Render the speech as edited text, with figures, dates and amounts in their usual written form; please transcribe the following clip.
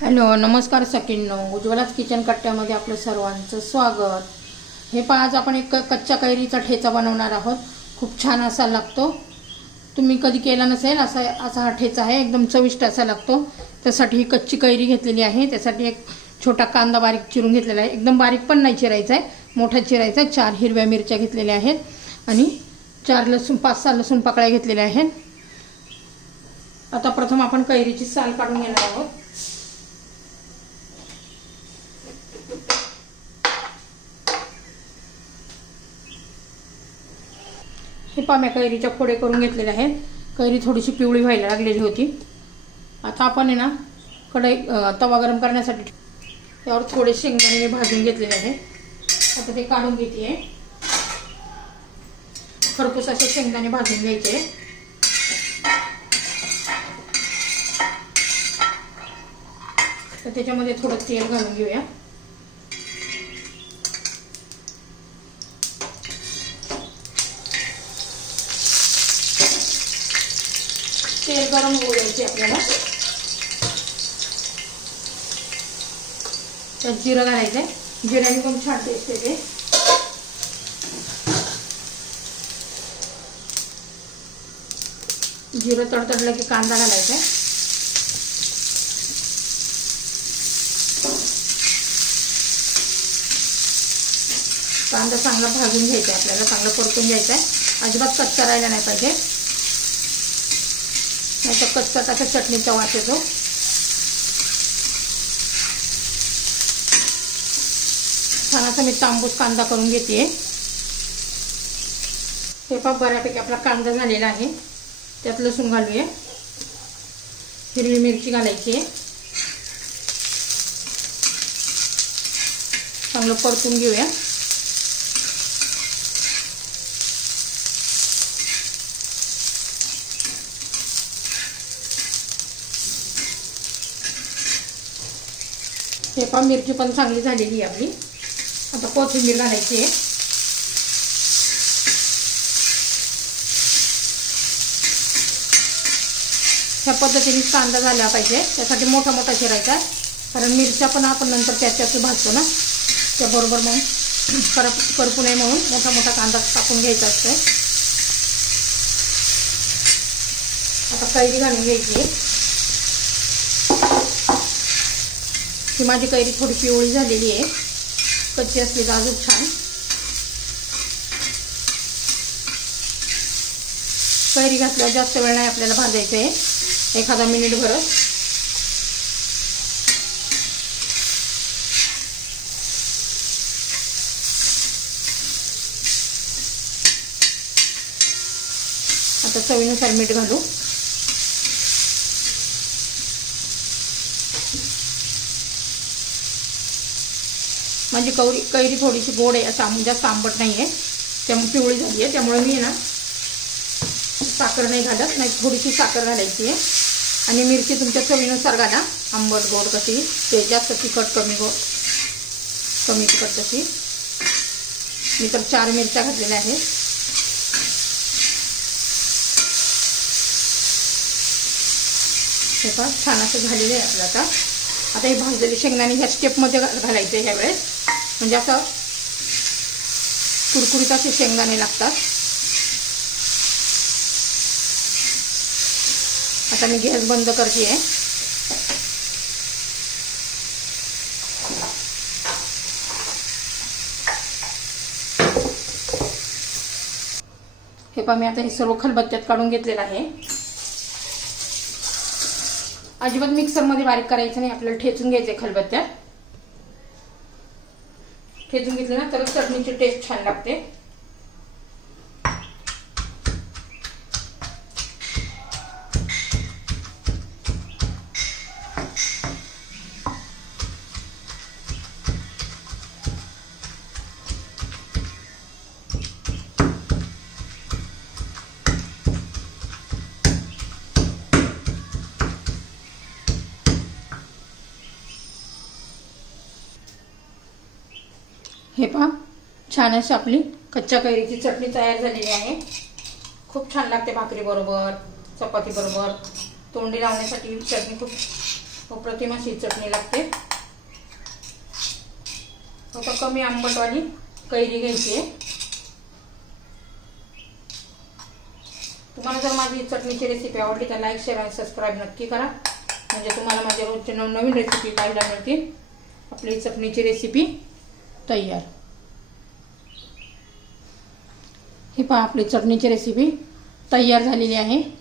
Hello नमस्कार सखींनो, उज्ज्वलाच kitchen कट्ट्यामध्ये आपलं सर्वांचं स्वागत। हे पहा, आज आपण एक कच्च्या कैरीचा ठेचा बनवणार आहोत। खूप छान असा लागतो। तुम्ही कधी केला नसेल असा हा ठेचा आहे, एकदम चविष्ट असा लागतो। त्यासाठी ही कच्ची कैरी घेतलेली आहे। त्यासाठी एक छोटा कांदा बारीक चिरून घेतलेला आहे, एकदम बारीक पण नाही चिरायचा आहे, मोठा चिरायचा आहे। 4 हिरव्या मिरच्या घेतलेल्या आहेत आणि 5-6 लसूण पाकळ्या घेतलेल्या आहेत। आता प्रथम आपण कैरीची साल काढून घेणार आहोत। हे पहा, मी कैरीच्या फोडे करून घेतलेले आहेत। कैरी थोडीशी पिवळी व्हायला लागलेली होती। आता आपण आहे ना, तवा गरम करण्यासाठी त्यावर थोडे शेंगदाणे भाजून घेतलेले आहे। आता ते काढून घेते। खरपूस असे शेंगदाणे भाजून घ्यायचे। तर त्याच्यामध्ये थोडं तेल घालून घेऊया। तेल गरम होऊ द्यायचे आपल्याला। त्यात जिरं घालायचंय, जिऱ्याने पण छान टेस्ट येते। जिरं तडतडलं की कांदा घालायचा। कांदा चांगला भाजून घ्यायचा, आपल्याला चांगला परतून घ्यायचा आहे। अजिबात कच्चा राहिला नाही पाहिजे, नाही तर कच्चा असा चटणीचा वास येतो। छान असा मी तांबूस कांदा करून घेते। हे पहा, बऱ्यापैकी आपला कांदा झालेला आहे। त्यात लसूण घालूया, हिरवी मिरची घालायची, चांगलं परतून घेऊया। हे पहा, मिरची पण चांगली झालेली आहे आपली। आता कोथिंबीर घालायची आहे। ह्या पद्धतीने कांदा झाला पाहिजे, त्यासाठी मोठा मोठा चिरायचा आहे, कारण मिरच्या पण आपण नंतर त्याच्यात भाजतो ना, त्याबरोबर मग करपू नये म्हणून मोठा मोठा कांदा कापून घ्यायचा असतो। आता कैरी घालून घ्यायची। ही माझी कैरी थोडी पिवळी झालेली आहे, कच्ची असली तर अजून छान। कैरी घातल्यावर जास्त वेळ नाही आपल्याला भाजायचं आहे, एखादा मिनिट भरच। आता चवीनुसार मीठ घालू। माझी कैरी थोडीशी गोड आहे, जास्त आंबट नाही आहे, त्यामुळे पिवळी झाली आहे। त्यामुळे मी ना साखर नाही घालत, नाही थोडीशी साखर घालायची आहे। आणि मिरची तुमच्या चवीनुसार घाला, आंबट गोड कशी, ते जास्त तिखट कमी तिखट तशी। मी तर 4 मिरच्या घातलेल्या आहेत। हे पहा, छान असं झालेलं आहे आपलं। आता हे भाजलेले शेंगदाणे ह्या स्टेपमध्ये घालायचे ह्या वेळेस, म्हणजे असं कुरकुरीत असे शेंगदाणे लागतात। आता मी गॅस बंद करते आहे। हे पहा, मी आता हे सर्व खलबत्त्यात काढून घेतलेलं आहे। अजिबात मिक्सरमध्ये बारीक करायचं नाही, आपल्याला ठेचून घ्यायचे खलबत्त्यात। ठेचून घेतले ना तर चटणीची टेस्ट छान लागते। हे पहा, छान अशी आपली कच्च्या कैरीची चटणी तयार झालेली आहे। खूप छान लागते भाकरी बरोबर, चपाती बरोबर। तोंडी लावण्यासाठी चटणी खूप अप्रतिम अशी चटणी लागते. आता कमी आंबटवाली कैरी घ्यायची आहे. तुम्हाला जर माझी चटणीची रेसिपी आवडली तर लाईक, शेअर आणि सबस्क्राईब नक्की करा, म्हणजे तुम्हाला माझ्या रोजचे नवनवीन रेसिपी पाहायला मिळतील. आपली चटणीची रेसिपी तयार. ही पहा, आपली चटणीची रेसिपी तयार झालेली आहे.